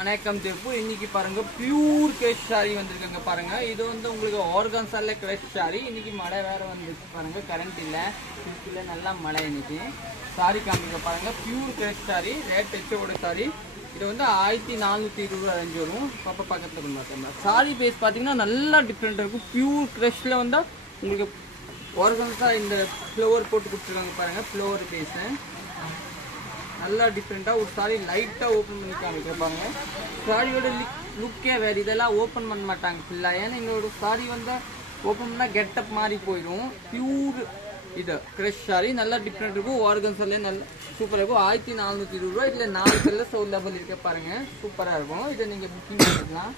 அனைக்கம் திருப்பூர். இன்னைக்கு பாருங்க pure crush sorry வந்திருக்காங்க பாருங்க. இது வந்து உங்களுக்கு ஆர்கான்ஸால கிரஷ் சாரி. இன்னைக்கு மழை வேற வந்துருக்கு பாருங்க, கரண்ட் இல்லை, நல்லா மழை. இன்னைக்கு சாரி காமிக்க பாருங்க, பியூர் கிரஷ் சாரி, ரேட் டச்சோட சாரி. இது வந்து 1420 ரேஞ்ச் வரும். பாப்பா பக்கத்தில் கொண்டு பார்த்தோம்னா சாரி பேஸ் பார்த்தீங்கன்னா நல்லா டிஃப்ரெண்டாக இருக்கும். பியூர் கிரஷில் வந்தால் உங்களுக்கு ஆர்கான்ஸா இந்த ஃப்ளவர் போட்டு கொடுத்துருக்காங்க பாருங்க. ஃப்ளவர் பேஸு நல்லா டிஃப்ரெண்ட்டாக ஒரு சாரி லைட்டாக ஓப்பன் பண்ணி காமிக்கிறப்பாங்க. சாரியோட லுக்கே வேறு, இதெல்லாம் ஓப்பன் பண்ண மாட்டாங்க ஃபுல்லாக. ஏன்னா எங்களோட சாரி வந்து ஓப்பன் பண்ணால் கெட்டப் மாதிரி போயிடும். பியூர் இது கிரஷ் சாரி நல்லா டிஃப்ரெண்ட் இருக்கும். ஆர்கன்ஸாலே நல்லா சூப்பராக இருக்கும். 1420 ரூபா. இதில் 4 கலர் அவைலபிள் இருக்க பாருங்க, சூப்பராக இருக்கும். இதை நீங்கள் புக்கிங் பண்ணிக்கலாம்.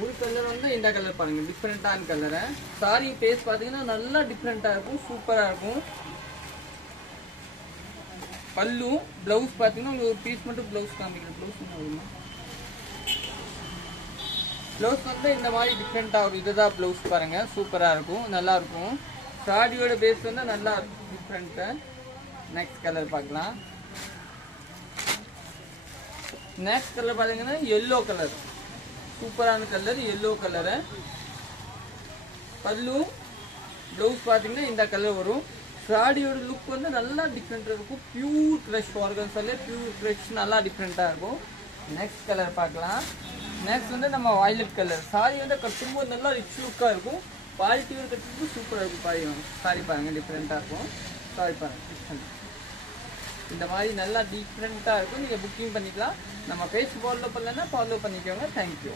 ஒரு கலர் வந்து இந்த கலர் பாருங்க, டிஃப்ரெண்டான கலரை. சாரி பேஸ் பார்த்தீங்கன்னா நல்லா டிஃப்ரெண்ட்டாக இருக்கும், சூப்பராக இருக்கும். பல்லு பிளவுஸ் பார்த்தீங்கன்னா ஒரு பீஸ் மட்டும் பிளவுஸ் காமிக்கிறேன். பிளவுஸ் வந்து இந்த மாதிரி டிஃப்ரெண்டாக ஒரு இதுதான் பிளவுஸ் பாருங்க, சூப்பராக இருக்கும், நல்லா இருக்கும். சாரியோட பேஸ் வந்து நல்லா டிஃப்ரெண்ட்டு. நெக்ஸ்ட் கலர் பார்க்கலாம். நெக்ஸ்ட் கலர் பார்த்தீங்கன்னா எல்லோ கலர், சூப்பரான கலர், எல்லோ கலரு. பல்லு பிளவுஸ் பார்த்தீங்கன்னா இந்த கலர் வரும். சாரியோட லுக் வந்து நல்லா டிஃப்ரெண்டாக இருக்கும். பியூர் கிரஷ் ஆர்கன்ஸாலே பியூர் கிரஷ் நல்லா டிஃப்ரெண்ட்டாக இருக்கும். நெக்ஸ்ட் கலர் பார்க்கலாம். நெக்ஸ்ட் வந்து நம்ம வயலட் கலர். சாரி வந்து கட்டும்போது நல்லா ரிச் லுக்காக இருக்கும். குவாலிட்டியோட கட்டும்போது சூப்பராக இருக்கும். சாரி பாருங்கள், டிஃப்ரெண்ட்டாக இருக்கும். சாரி பாருங்கள், டிஃப்ரெண்ட் இந்த மாதிரி நல்லா டிஃப்ரெண்ட்டாக இருக்கும். நீங்கள் புக்கிங் பண்ணிக்கலாம். நம்ம பேஜ் ஃபாலோ பண்ணலன்னா ஃபாலோ பண்ணிக்கோங்க. தேங்க்யூ.